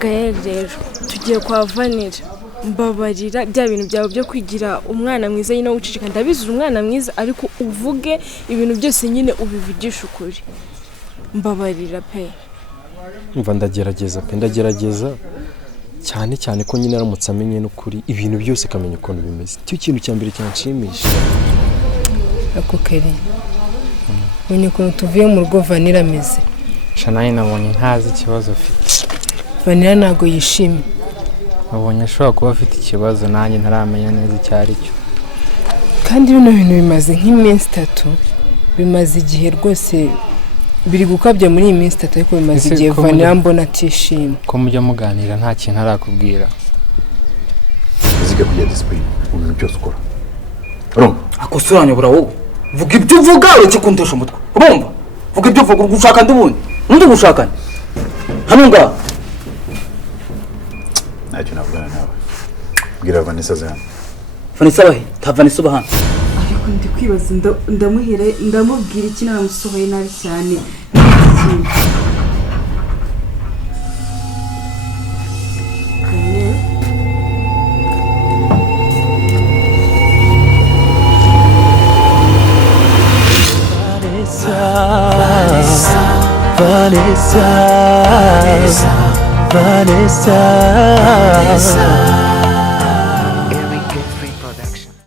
Gael rero tugiye kwa Vanessa mbabarira bya bintu byawe byo kwigira umwana mwiza nyine ucicika ndabizi umwana mwiza ariko uvuge ibintu byose nyine ubivugisha ukuri mbabarira pe mva ndagerageza cyane ko nyine aramutse amenye n'ukuri ibintu byose kamenya ukuntu bimeze cyo kintu cya mbere cyanshimisha ako keri menye ukuntu tuvuye mu rugo Vanessa ameze shanaye nabonye ntazi ikibazo afite Vanessa ntago yishimye nabonye ashobora kuba afite ikibazo nanjye ntaramenya neza icyo ari cyo kandi bino bintu bimaze nk'iminsi 3 bimaze igihe rwose biri gukabya muri iyi minsi 3 ariko bimaze igihe Vanessa mbona atishimye ko mujya muganira nta kintu arakubwira uziga kujya discipline umuntu byose ukora urumva akosoranya burawo vuga ibyo uvuga ureke kuntesha umutwe urumva vuga ibyo uvuga ugushaka ndubundi nundi gushakana hano nga ntacyo navugana nawe bwira Vanessa zana Vanessa bahe ta Vanessa bahana ariko ndi kwibaza ndamubwira iki naramusohoye nabi cyane Vanessa